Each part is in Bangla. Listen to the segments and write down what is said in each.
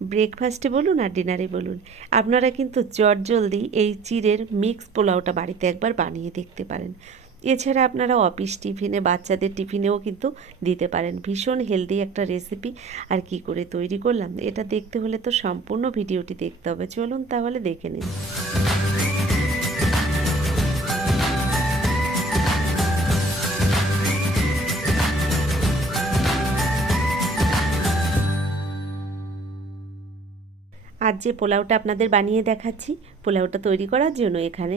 ব্রেকফাস্টে বলুন আর ডিনারে বলুন, আপনারা কিন্তু চটজলদি এই চিড়ের মিক্স পোলাওটা বাড়িতে একবার বানিয়ে দেখতে পারেন। এছাড়া আপনারা অফিস টিফিনে, বাচ্চাদের টিফিনেও কিন্তু দিতে পারেন। ভীষণ হেলদি একটা রেসিপি। আর কি করে তৈরি করলাম এটা দেখতে হলে তো সম্পূর্ণ ভিডিওটি দেখতে হবে। চলুন তাহলে দেখে নিন। আজ যে পোলাওটা আপনাদের বানিয়ে দেখাচ্ছি, পোলাওটা তৈরি করার জন্য এখানে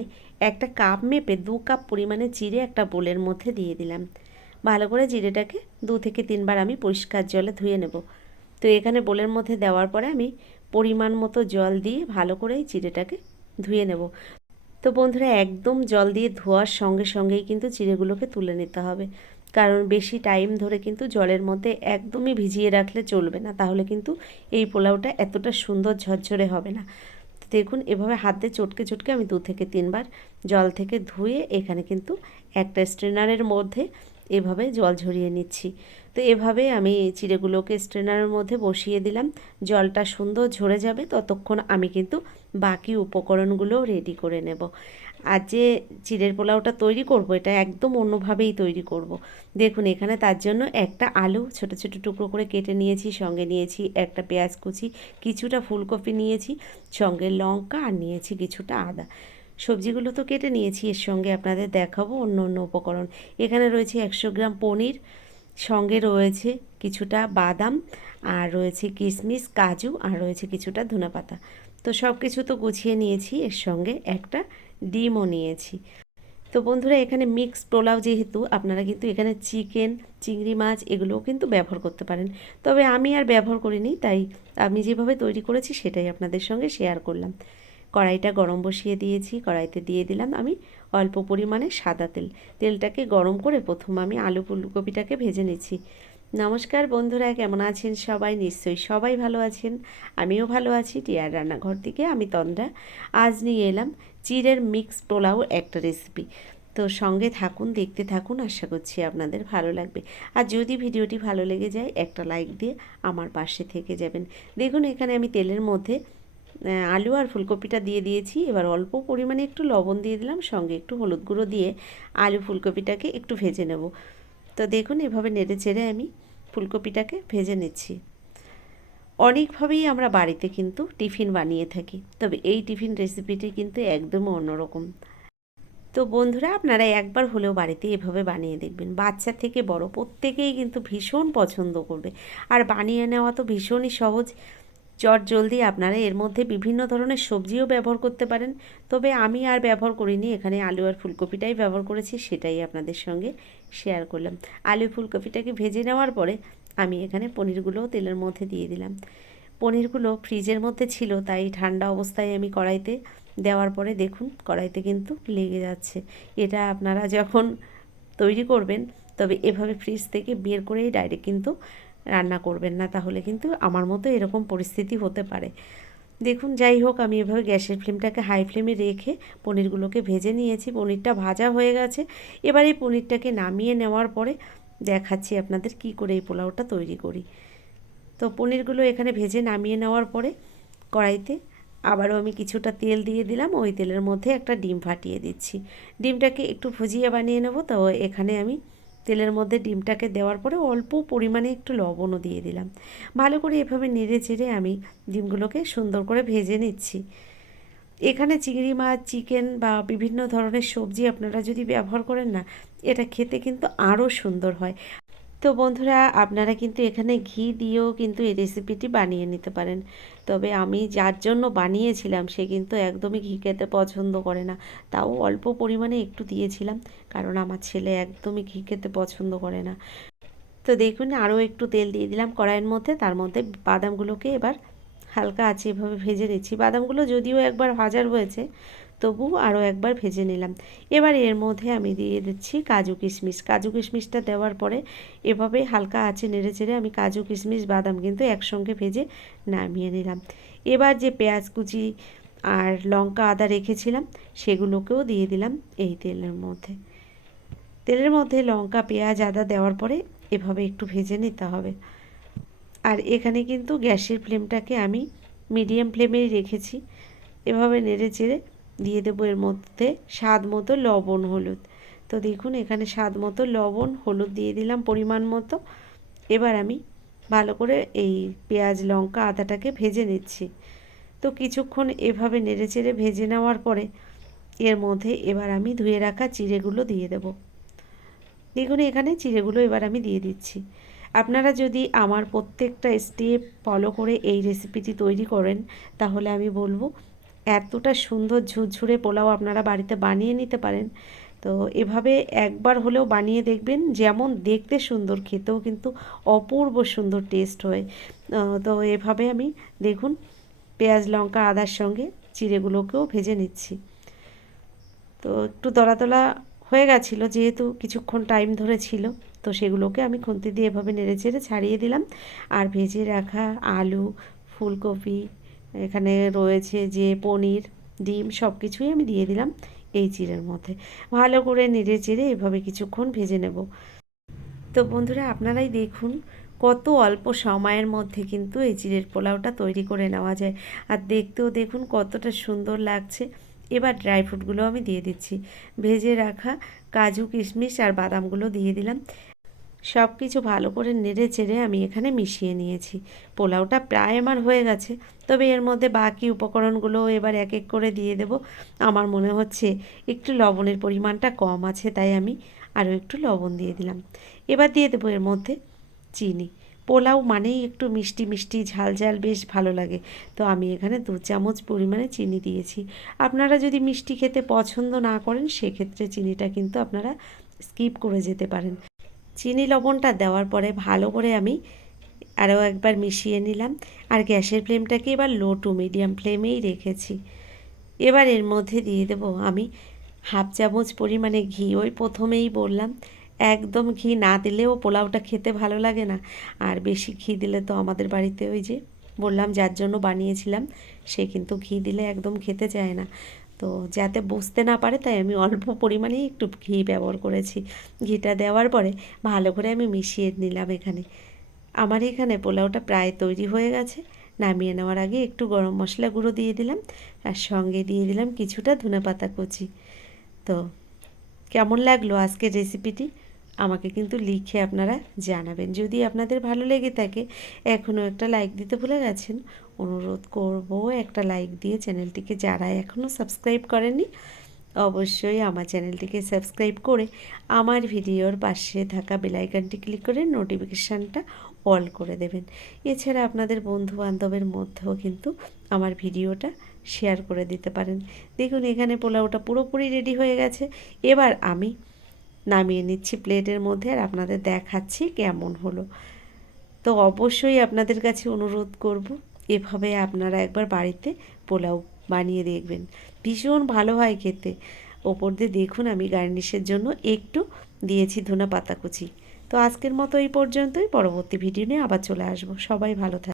একটা কাপ মেপে 2 কাপ পরিমাণে চিড়ে একটা বোলের মধ্যে দিয়ে দিলাম। ভালো করে চিড়েটাকে 2 থেকে 3 বার আমি পরিষ্কার জলে ধুয়ে নেব। তো এখানে বোলের মধ্যে দেওয়ার পরে আমি পরিমাণ মতো জল দিয়ে ভালো করে এই চিড়েটাকে ধুয়ে নেব। তো বন্ধুরা, একদম জল দিয়ে ধোয়ার সঙ্গে সঙ্গেই কিন্তু চিড়েগুলোকে তুলে নিতে হবে, কারণ বেশি টাইম ধরে কিন্তু জলের মধ্যে একদমই ভিজিয়ে রাখলে চলবে না, তাহলে কিন্তু এই পোলাওটা এতটা সুন্দর ঝরঝরে হবে না। তো দেখুন, এভাবে হাত দিয়ে চটকে চটকে আমি 2 থেকে 3 বার জল থেকে ধুয়ে এখানে কিন্তু একটা স্ট্রেনারের মধ্যে এভাবে জল ঝরিয়ে নিচ্ছি। তো এভাবে আমি চিড়েগুলোকে স্ট্রেনারের মধ্যে বসিয়ে দিলাম। জলটা সুন্দর ঝরে যাবে, ততক্ষণ আমি কিন্তু বাকি উপকরণগুলো রেডি করে নেব। আর যে চিড়ের পোলাওটা তৈরি করব, এটা একদম অন্যভাবেই তৈরি করব। দেখুন, এখানে তার জন্য একটা আলু ছোট ছোট টুকরো করে কেটে নিয়েছি, সঙ্গে নিয়েছি একটা পেঁয়াজ কুচি, কিছুটা ফুলকপি নিয়েছি, সঙ্গে লঙ্কা, আর নিয়েছি কিছুটা আদা। সবজিগুলো তো কেটে নিয়েছি, এর সঙ্গে আপনাদের দেখাবো অন্য অন্য উপকরণ। এখানে রয়েছে 100 গ্রাম পনির, সঙ্গে রয়েছে কিছুটা বাদাম, আর রয়েছে কিশমিশ, কাজু, আর রয়েছে কিছুটা ধনেপাতা। তো সব কিছু তো গুছিয়ে নিয়েছি, এর সঙ্গে একটা ডিমও নিয়েছি। তো বন্ধুরা, এখানে মিক্স পোলাও যেহেতু, আপনারা কিন্তু এখানে চিকেন, চিংড়ি মাছ এগুলোও কিন্তু ব্যবহার করতে পারেন। তবে আমি আর ব্যবহার করিনি, তাই আমি যেভাবে তৈরি করেছি সেটাই আপনাদের সঙ্গে শেয়ার করলাম। কড়াইটা গরম বসিয়ে দিয়েছি, কড়াইতে দিয়ে দিলাম আমি অল্প পরিমাণে সাদা তেল। তেলটাকে গরম করে প্রথম আমি আলু ফুলকপিটাকে ভেজে নিচ্ছি। নমস্কার বন্ধুরা, কেমন আছেন সবাই? নিশ্চয়ই সবাই ভালো আছেন, আমিও ভালো আছি। টিয়ার রান্নাঘর থেকে আমি তন্দ্রা। আজ নিয়ে এলাম চিড়ের মিক্স পোলাও একটা রেসিপি। তো সঙ্গে থাকুন, দেখতে থাকুন, আশা করছি আপনাদের ভালো লাগবে। আর যদি ভিডিওটি ভালো লেগে যায়, একটা লাইক দিয়ে আমার পাশে থেকে যাবেন। দেখুন, এখানে আমি তেলের মধ্যে আলু আর ফুলকপিটা দিয়ে দিয়েছি। এবার অল্প পরিমাণে একটু লবণ দিয়ে দিলাম, সঙ্গে একটু হলুদ গুঁড়ো দিয়ে আলু ফুলকপিটাকে একটু ভেজে নেব। তো দেখুন, এভাবে নেড়ে চেড়ে আমি ফুলকপিটাকে ভেজে নিচ্ছি। অনেকভাবেই আমরা বাড়িতে কিন্তু টিফিন বানিয়ে থাকি, তবে এই টিফিন রেসিপিটি কিন্তু একদমই অন্যরকম। তো বন্ধুরা, আপনারা একবার হলেও বাড়িতে এভাবে বানিয়ে দেখবেন। বাচ্চা থেকে বড় প্রত্যেকেই কিন্তু ভীষণ পছন্দ করবে। আর বানিয়ে নেওয়া তো ভীষণই সহজ, চটজলদি। আপনারা এর মধ্যে বিভিন্ন ধরনের সবজিও ব্যবহার করতে পারেন, তবে আমি আর ব্যবহার করিনি, এখানে আলু আর ফুলকপিটাই ব্যবহার করেছি, সেটাই আপনাদের সঙ্গে শেয়ার করলাম। আলু ফুলকপিটাকে ভেজে নেওয়ার পরে আমি এখানে পনিরগুলোও তেলের মধ্যে দিয়ে দিলাম। পনিরগুলো ফ্রিজের মধ্যে ছিল, তাই ঠান্ডা অবস্থায় আমি কড়াইতে দেওয়ার পরে দেখুন কড়াইতে কিন্তু লেগে যাচ্ছে। এটা আপনারা যখন তৈরি করবেন, তবে এভাবে ফ্রিজ থেকে বের করেই ডাইরেক্ট কিন্তু রান্না করবেন না, তাহলে কিন্তু আমার মতো এরকম পরিস্থিতি হতে পারে। দেখুন, যাই হোক, আমি এভাবে গ্যাসের ফ্লেমটাকে হাই ফ্লেমে রেখে পনিরগুলোকে ভেজে নিয়েছি। পনিরটা ভাজা হয়ে গেছে। এবার এই পনিরটাকে নামিয়ে নেওয়ার পরে দেখাচ্ছি আপনাদের কি করে এই পোলাওটা তৈরি করি। তো পনিরগুলো এখানে ভেজে নামিয়ে নেওয়ার পরে কড়াইতে আবারও আমি কিছুটা তেল দিয়ে দিলাম। ওই তেলের মধ্যে একটা ডিম ফাটিয়ে দিচ্ছি। ডিমটাকে একটু ভুজিয়ে বানিয়ে নেব। তো এখানে আমি তেলের মধ্যে ডিমটাকে দেওয়ার পরে অল্প পরিমাণে একটু লবণও দিয়ে দিলাম। ভালো করে এভাবে নেড়ে চেড়ে আমি ডিমগুলোকে সুন্দর করে ভেজে নিচ্ছি। এখানে চিংড়ি মাছ, চিকেন বা বিভিন্ন ধরনের সবজি আপনারা যদি ব্যবহার করেন না, এটা খেতে কিন্তু আরও সুন্দর হয়। তো বন্ধুরা, আপনারা কিন্তু এখানে ঘি দিয়েও কিন্তু এই রেসিপিটি বানিয়ে নিতে পারেন। তবে আমি যার জন্য বানিয়েছিলাম সে কিন্তু একদমই ঘি খেতে পছন্দ করে না, তাও অল্প পরিমাণে একটু দিয়েছিলাম, কারণ আমার ছেলে একদমই ঘি খেতে পছন্দ করে না। তো দেখুন, আরও একটু তেল দিয়ে দিলাম কড়াইয়ের মধ্যে। তার মধ্যে বাদামগুলোকে এবার হালকা আছে এভাবে ভেজে নিচ্ছি। বাদামগুলো যদিও একবার ভাজার হয়েছে, তবু আরও একবার ভেজে নিলাম। এবার এর মধ্যে আমি দিয়ে দিচ্ছি কাজু কিশমিশ। কাজু কিশমিশটা দেওয়ার পরে এভাবে হালকা আঁচে নেড়ে চেড়ে আমি কাজু কিশমিশ বাদাম কিন্তু একসঙ্গে ভেজে নামিয়ে নিলাম। এবার যে পেঁয়াজ কুচি আর লঙ্কা আদা রেখেছিলাম, সেগুলোকেও দিয়ে দিলাম এই তেলের মধ্যে। তেলের মধ্যে লঙ্কা, পেঁয়াজ, আদা দেওয়ার পরে এভাবে একটু ভেজে নিতে হবে। আর এখানে কিন্তু গ্যাসের ফ্লেমটাকে আমি মিডিয়াম ফ্লেমেই রেখেছি। এভাবে নেড়ে চেড়ে দিয়ে দেবো এর মধ্যে স্বাদ মতো লবণ হলুদ। তো দেখুন এখানে স্বাদ মতো লবণ হলুদ দিয়ে দিলাম পরিমাণ মতো। এবার আমি ভালো করে এই পেঁয়াজ লঙ্কা আদাটাকে ভেজে নিচ্ছি। তো কিছুক্ষণ এভাবে নেড়ে চেড়ে ভেজে নেওয়ার পরে এর মধ্যে এবার আমি ধুয়ে রাখা চিড়েগুলো দিয়ে দেব। দেখুন এখানে চিড়েগুলো এবার আমি দিয়ে দিচ্ছি। আপনারা যদি আমার প্রত্যেকটা স্টেপ ফলো করে এই রেসিপিটি তৈরি করেন তাহলে আমি বলবো এতটা সুন্দর ঝুরঝুরে পোলাও আপনারা বাড়িতে বানিয়ে নিতে পারেন। তো এভাবে একবার হলেও বানিয়ে দেখবেন, যেমন দেখতে সুন্দর খেতেও কিন্তু অপূর্ব সুন্দর টেস্ট হয়। তো এভাবে আমি দেখুন পেঁয়াজ লঙ্কা আদার সঙ্গে চিড়েগুলোকেও ভেজে নিচ্ছি। তো একটু দলা দলা হয়ে গেছিলো যেহেতু কিছুক্ষণ টাইম ধরে ছিল, তো সেগুলোকে আমি খুন্তি দিয়ে এভাবে নেড়ে চেড়ে ছাড়িয়ে দিলাম। আর ভেজে রাখা আলু, ফুলকপি, এখানে রয়েছে যে পনির, ডিম সব কিছুই আমি দিয়ে দিলাম এই চিড়ের মধ্যে। ভালো করে নেড়ে চেড়ে এভাবে কিছুক্ষণ ভেজে নেব। তো বন্ধুরা আপনারাই দেখুন কত অল্প সময়ের মধ্যে কিন্তু এই চিড়ের পোলাওটা তৈরি করে নেওয়া যায়। আর দেখতেও দেখুন কতটা সুন্দর লাগছে। এবার ড্রাই ফ্রুটগুলো আমি দিয়ে দিচ্ছি। ভেজে রাখা কাজু কিশমিশ আর বাদামগুলো দিয়ে দিলাম। সব কিছু ভালো করে নেড়ে চেড়ে আমি এখানে মিশিয়ে নিয়েছি। পোলাওটা প্রায় আমার হয়ে গেছে, তবে এর মধ্যে বাকি উপকরণগুলো এবার এক এক করে দিয়ে দেব। আমার মনে হচ্ছে একটু লবণের পরিমাণটা কম আছে, তাই আমি আরও একটু লবণ দিয়ে দিলাম। এবার দিয়ে দেবো এর মধ্যে চিনি। পোলাও মানেই একটু মিষ্টি মিষ্টি ঝাল ঝাল বেশ ভালো লাগে, তো আমি এখানে 2 চামচ পরিমাণে চিনি দিয়েছি। আপনারা যদি মিষ্টি খেতে পছন্দ না করেন সেক্ষেত্রে চিনিটা কিন্তু আপনারা স্কিপ করে যেতে পারেন। চিনি লবণটা দেওয়ার পরে ভালো করে আমি আরও একবার মিশিয়ে নিলাম। আর গ্যাসের ফ্লেমটাকে এবার লো টু মিডিয়াম ফ্লেমেই রেখেছি। এবার এর মধ্যে দিয়ে দেবো আমি 1/2 চামচ পরিমাণে ঘি। ওই প্রথমেই বললাম একদম ঘি না দিলেও পোলাওটা খেতে ভালো লাগে না, আর বেশি ঘি দিলে তো আমাদের বাড়িতে ওই যে বললাম যার জন্য বানিয়েছিলাম সে কিন্তু ঘি দিলে একদম খেতে চায় না। তো যাতে বুঝতে না পারে তাই আমি অল্প পরিমাণেই একটু ঘি ব্যবহার করেছি। ঘিটা দেওয়ার পরে ভালো করে আমি মিশিয়ে নিলাম। আমার এখানে পোলাওটা প্রায় তৈরি হয়ে গেছে। নামিয়ে নেওয়ার আগে একটু গরম মশলা গুঁড়ো দিয়ে দিলাম, আর সঙ্গে দিয়ে দিলাম কিছুটা ধনেপাতা কুচি। তো কেমন লাগলো আজকের রেসিপিটি আমাকে কিন্তু লিখে আপনারা জানাবেন। যদি আপনাদের ভালো লেগে থাকে এখনও একটা লাইক দিতে ভুলে গেছেন, অনুরোধ করব একটা লাইক দিয়ে চ্যানেলটিকে যারা এখনও সাবস্ক্রাইব করেনি অবশ্যই আমার চ্যানেলটিকে সাবস্ক্রাইব করে আমার ভিডিওর পাশে থাকা বেল আইকনটি ক্লিক করে নোটিফিকেশানটা অল করে দেবেন। এছাড়া আপনাদের বন্ধু বান্ধবের মধ্যেও কিন্তু আমার ভিডিওটা শেয়ার করে দিতে পারেন। দেখুন এখানে পোলাওটা পুরোপুরি রেডি হয়ে গেছে। এবার আমি নামিয়ে নিচ্ছি প্লেটের মধ্যে আর আপনাদের দেখাচ্ছি কেমন হলো। তো অবশ্যই আপনাদের কাছে অনুরোধ করব এভাবে আপনারা একবার বাড়িতে পোলাও বানিয়ে দেখবেন, ভীষণ ভালো হয় খেতে। ওপর দিয়ে দেখুন আমি গার্নিশের জন্য একটু দিয়েছি ধনেপাতা কুচি। তো আজকের মতো এই পর্যন্তই, পরবর্তী ভিডিও নিয়ে আবার চলে আসবো। সবাই ভালো থাকবেন।